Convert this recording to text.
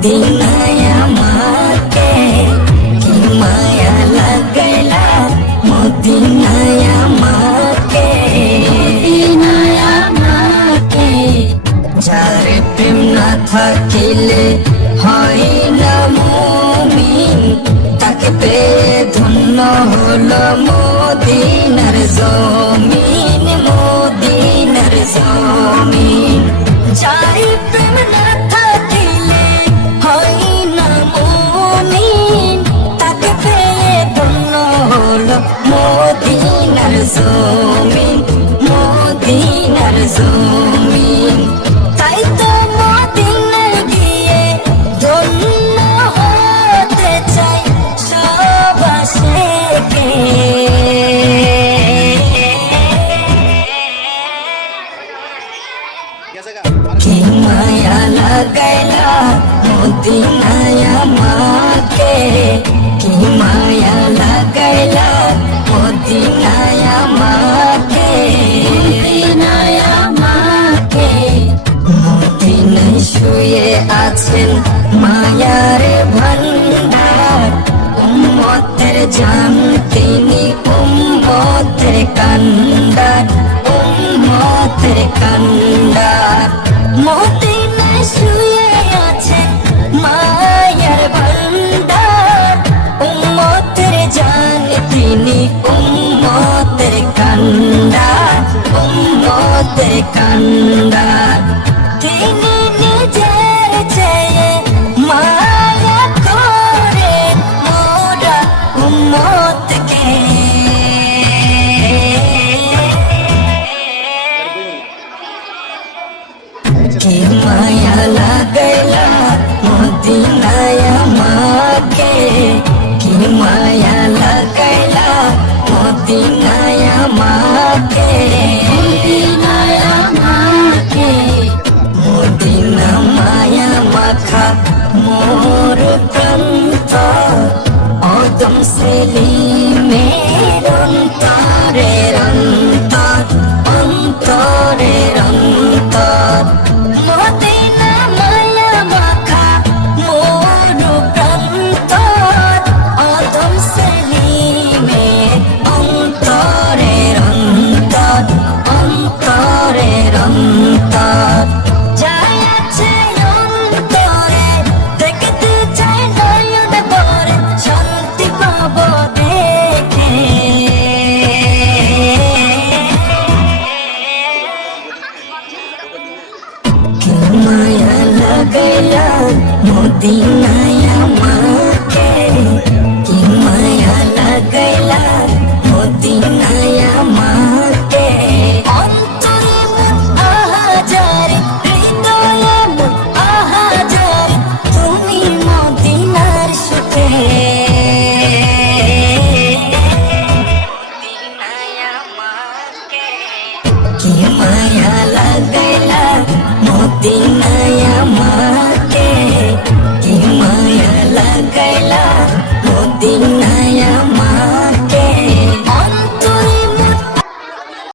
মদিনায় আমাকে কি মায়া লাগাইলা মদিনায় আমাকে যার প্রেম না থাকিলে হয় না মুমিন তাকে পেয়ে ধন্য হলো মদিনার জমিন মদিনার জমিন যার প্রেম না থাকিলে হয় না মুমিন তাকে পেয়ে ধন্য হলো মদিনার জমিন মদিনার জমিন তাই তো মদিনায় গিয়ে ধন্য হতে চাই সব আশিকে কি মায়া লাগাইলা মদিনায় আমাকে কি মায়া লাগাইলা মদিনায় আমাকে মদিনায় শুয়ে আছেন মায়ার ভান্ডার উম্মতের জান তিনি উম্মতের কান্ডার উম্মতের কান্ডার মদিনায় শুয়ে আছেন মায়ার ভান্ডার উম্মতের জান তিনি উম্মতের কান্ডার উম্মতের কান্ডার তিনি নিজের চেয়ে মায়া করে মোরা উম্মতকে কি মায়া লাগাইলা মদিনায় আমাকে কি মায়া লাগাইলা মদিনায় আমাকে মদিনা মায়া মাখা মোর প্রান্ত অদম সেলিমের অন্তরের অন্তর অন্তরের অন্তর মদিনা মায়া মাখা মোর প্রান্ত অদম সেলিমের অন্তরের অন্তর অন্তরের অন্তর যাই আছে অন্তরে দেখতে চাই নয়ন ভরে শান্তি পাবো দেখে কি মায়া লাগাইলা মদিনায়